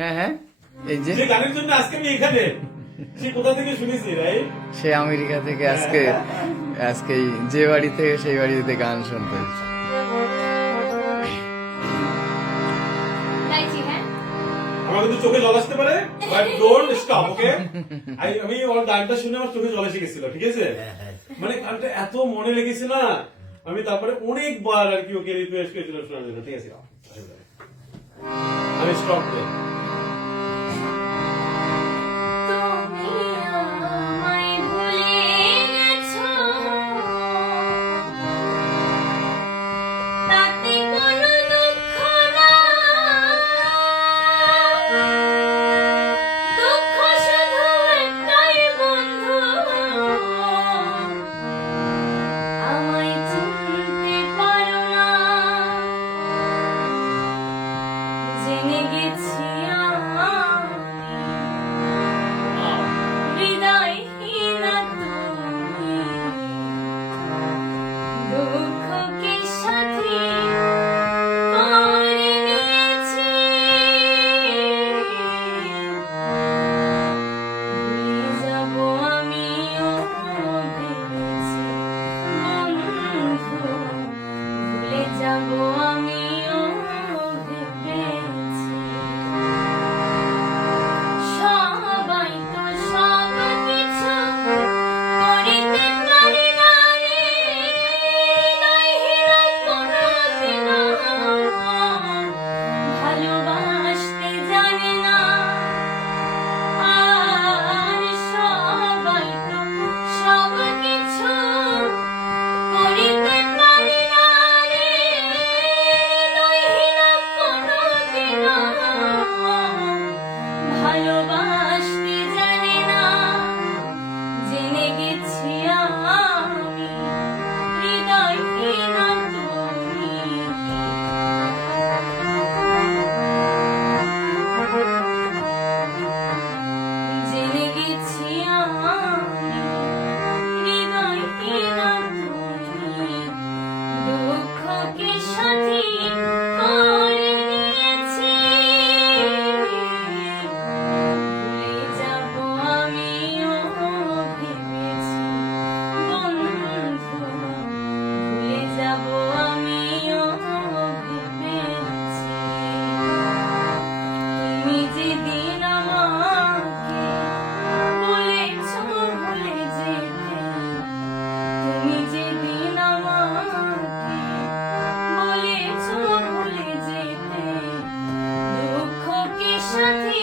হ্যাঁ হ্যাঁ, এই যে যে গানের জন্য আজকে আমি এখানে, সে কোথা থেকে শুনেছি রাইট? সে আমেরিকা থেকে আজকে আজকে যে বাড়ি থেকে সেই বাড়িতে গান শুনতে এসেছে। গাইছি, হ্যাঁ? আমার কিন্তু চোখে জল আসতে পারে, বাট ডোন্ট স্টপ, ওকে? আমি ওর গানটা শুনে আমার চোখে জল এসে গেছিল, ঠিক আছে? মানে গানটা এত মনে লেগেছে না, আমি তারপরে অনেকবার আর কি ওকে রিকোয়েস্ট করেছিলাম শোনার জন্য, ঠিক আছে? আমি স্টপ করে তুমি আমায় ভুলে গেছো, তাতে কোনো দুঃখ নাই, দুঃখ শুধু একটাই বন্ধু, আমায় চিনতে পারো না, জেনে গেছি আমি হৃদয়হীনা তুমি, দুঃখকে সাথী করে নিয়েছি, ভুলে যাব আমিও ভেবেছি বন্ধু, ভুলে যাব আমিও ভেবেছি, সবাই তো সব কিছু করিতে পারে না রে, হৃদয়হীনা কোনোদিনও ভালোবাসতে জানে না, আর সবাই তো সব কিছু করিতে পারে না রে, হৃদয়হীনা কোনোদিনও ভালোবাসতে জানে না, জেনে গেছি আমি হৃদয়হীনা তুমি, জেনে গেছি আমি হৃদয়হীনা তুমি, দুঃখকে সাথী করে নিয়েছি, ভুলে যাব আমিও ভেবেছি বন্ধু, ভুলে যাব আমিও ভেবেছি, তুমি যেদিন আমাকে বলেছো ভুলে যেতে, তুমি যেদিন আমাকে বলেছো ভুলে যেতে, দুঃখকে সাথী